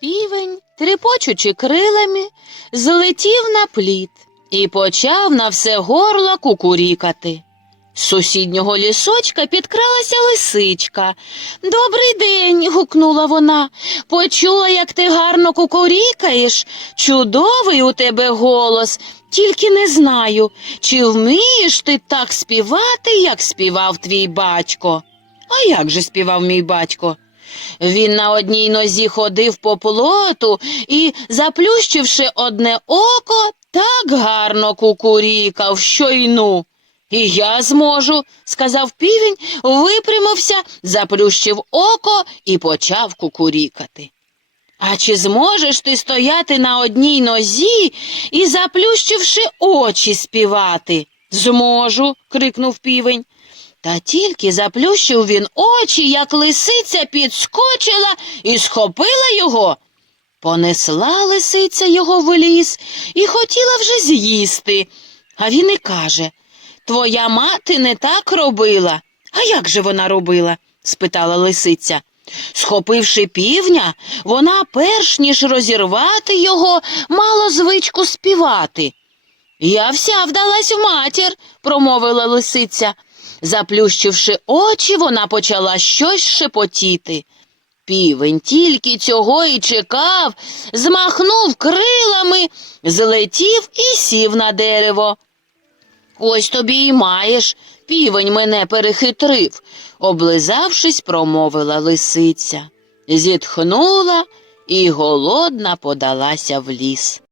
Півень, тріпочучи крилами, злетів на плід і почав на все горло кукурікати. З сусіднього лісочка підкралася лисичка. Добрий день. гукнула вона. Почула, як ти гарно кукурікаєш. Чудовий у тебе голос, тільки не знаю, чи вмієш ти так співати, як співав твій батько. А як же співав мій батько? Він на одній нозі ходив по плоту і, заплющивши одне око, так гарно кукурікав, що й ну. І я зможу, сказав півень, випрямився, заплющив око і почав кукурікати. А чи зможеш ти стояти на одній нозі і, заплющивши очі, співати? Зможу, крикнув півень. Та тільки заплющив він очі, як лисиця підскочила і схопила його. Понесла лисиця його в ліс і хотіла вже з'їсти. А він і каже Твоя мати не так робила. А як же вона робила? спитала лисиця. Схопивши півня, вона, перш ніж розірвати його, мала звичку співати. Я вся вдалась в матір, промовила лисиця. Заплющивши очі, вона почала щось шепотіти. Півень тільки цього і чекав, змахнув крилами, злетів і сів на дерево. Ось тобі й маєш, півень мене перехитрив, облизавшись, промовила лисиця. Зітхнула і голодна подалася в ліс.